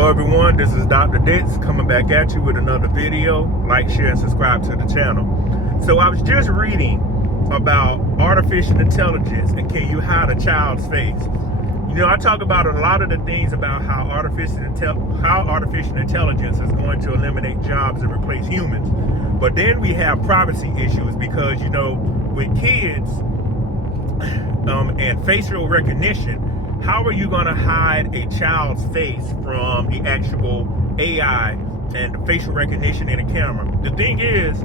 Hello everyone, this is Dr. Dix coming back at you with another video. Like, share, and subscribe to the channel. So I was just reading about artificial intelligence and can you hide a child's face? You know, I talk about a lot of the things about how artificial intelligence is going to eliminate jobs and replace humans. But then we have privacy issues because, you know, with kids and facial recognition, how are you going to hide a child's face from the actual AI and the facial recognition in a camera? The thing is,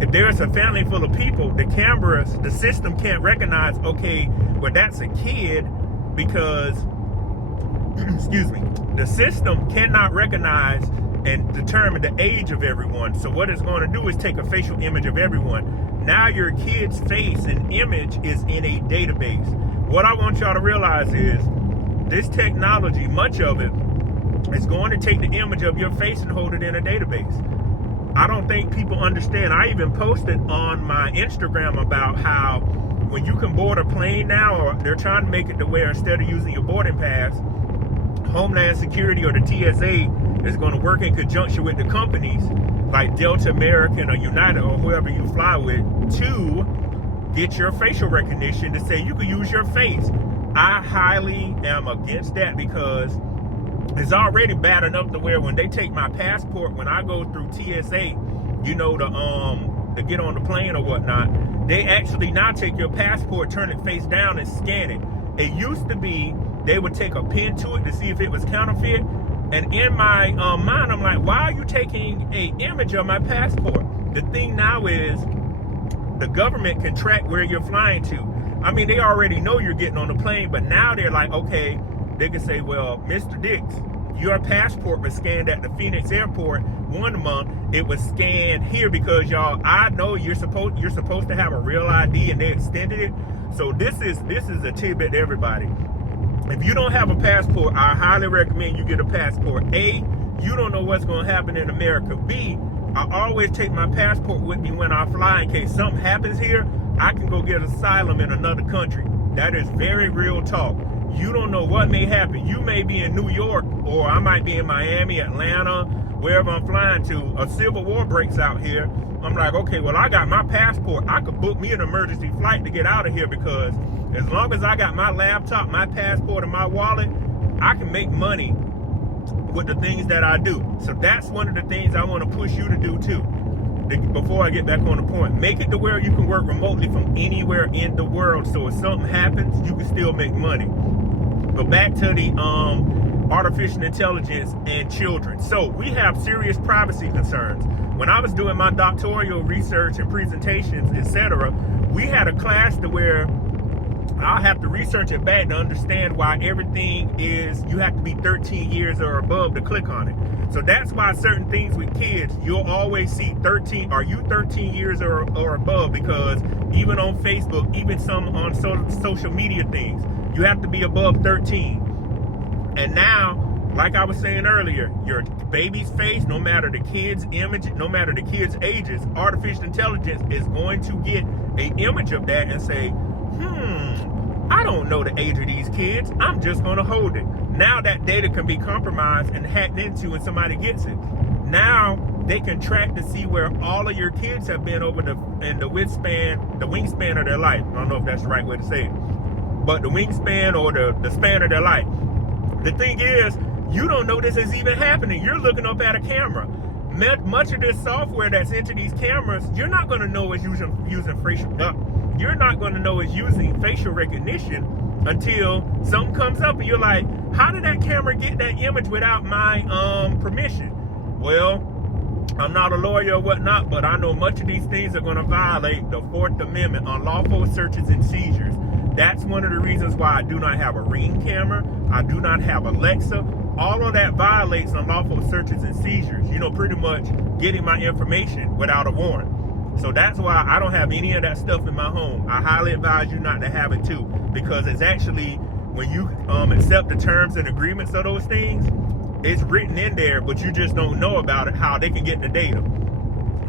if there's a family full of people, the system can't recognize, okay, well, that's a kid because, excuse me, the system cannot recognize and determine the age of everyone. So what it's going to do is take a facial image of everyone. Now your kid's face and image is in a database. What I want y'all to realize is this technology, much of it, is going to take the image of your face and hold it in a database. I don't think people understand. I even posted on my Instagram about how when you can board a plane now, or they're trying to make it to where instead of using your boarding pass, Homeland Security or the TSA is going to work in conjunction with the companies like Delta, American, or United, or whoever you fly with, to get your facial recognition to say you can use your face. I highly am against that because it's already bad enough to where when they take my passport, when I go through TSA, you know, to get on the plane or whatnot, they actually now take your passport, turn it face down and scan it. It used to be they would take a pin to it to see if it was counterfeit. And in my mind, I'm like, why are you taking an image of my passport? The thing now is the government can track where you're flying to. I mean, they already know you're getting on the plane, but now they're like, okay, they can say, well, Mr. Dix, your passport was scanned at the Phoenix airport 1 month. It was scanned here because y'all, I know you're supposed to have a real ID and they extended it. So this is a tidbit to everybody. If you don't have a passport, I highly recommend you get a passport. A, you don't know what's going to happen in America. B, I always take my passport with me when I fly in case something happens here. I can go get asylum in another country. That is very real talk. You don't know what may happen. You may be in New York, or I might be in Miami, Atlanta, wherever I'm flying to. A civil war breaks out here. I'm like, okay, well, I got my passport. I could book me an emergency flight to get out of here because as long as I got my laptop, my passport, and my wallet, I can make money with the things that I do. So that's one of the things I want to push you to do too. Before I get back on the point, make it to where you can work remotely from anywhere in the world. So if something happens, you can still make money. But back to the artificial intelligence and children. So we have serious privacy concerns. When I was doing my doctoral research and presentations, etc., we had a class to where I'll have to research it back to understand why everything is, you have to be 13 years or above to click on it. So that's why certain things with kids, you'll always see 13, are you 13 years or above? Because even on Facebook, even some on social media things, you have to be above 13. And now, like I was saying earlier, your baby's face, no matter the kid's image, no matter the kid's ages, artificial intelligence is going to get an image of that and say, I don't know the age of these kids. I'm just going to hold it. Now that data can be compromised and hacked into and somebody gets it. Now they can track to see where all of your kids have been over the wingspan of their life. I don't know if that's the right way to say it. But the wingspan or the span of their life. The thing is, you don't know this is even happening. You're looking up at a camera. Much of this software that's into these cameras, you're not going to know it's using facial. You're not going to know it's using facial recognition until something comes up and you're like, how did that camera get that image without my permission? Well, I'm not a lawyer or whatnot, but I know much of these things are going to violate the 4th Amendment, unlawful searches and seizures. That's one of the reasons why I do not have a Ring camera. I do not have Alexa. All of that violates unlawful searches and seizures. You know, pretty much getting my information without a warrant. So that's why I don't have any of that stuff in my home. I highly advise you not to have it too, because it's actually, when you accept the terms and agreements of those things, it's written in there, but you just don't know about it, how they can get the data.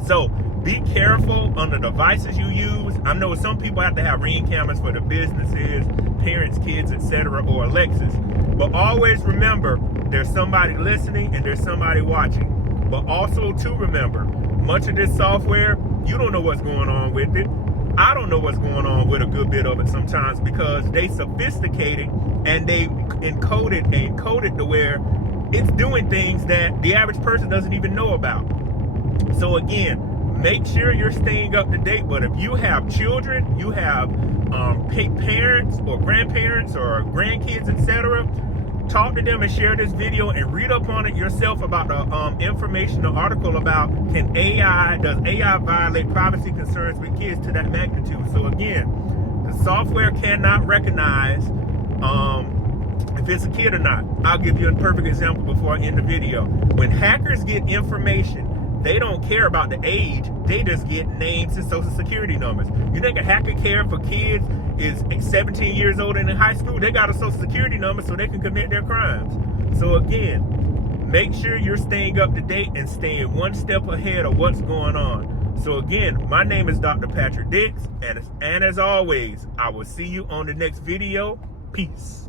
So be careful on the devices you use. I know some people have to have Ring cameras for the businesses, parents, kids, etc., or Alexas. But always remember, there's somebody listening and there's somebody watching. But also to remember, much of this software, you don't know what's going on with it. I don't know what's going on with a good bit of it sometimes, because they sophisticated and they encoded to where it's doing things that the average person doesn't even know about. So again, make sure you're staying up to date. But if you have children, you have parents or grandparents or grandkids, etc., talk to them and share this video and read up on it yourself about the information, the article about does AI violate privacy concerns with kids to that magnitude. So again, the software cannot recognize if it's a kid or not. I'll give you a perfect example before I end the video. When hackers get information, they don't care about the age, they just get names and social security numbers. You think a hacker care for kids is 17 years old and in high school? They got a social security number so they can commit their crimes. So again, make sure you're staying up to date and staying one step ahead of what's going on. So again, my name is Dr. Patrick Dix, and as always, I will see you on the next video. Peace.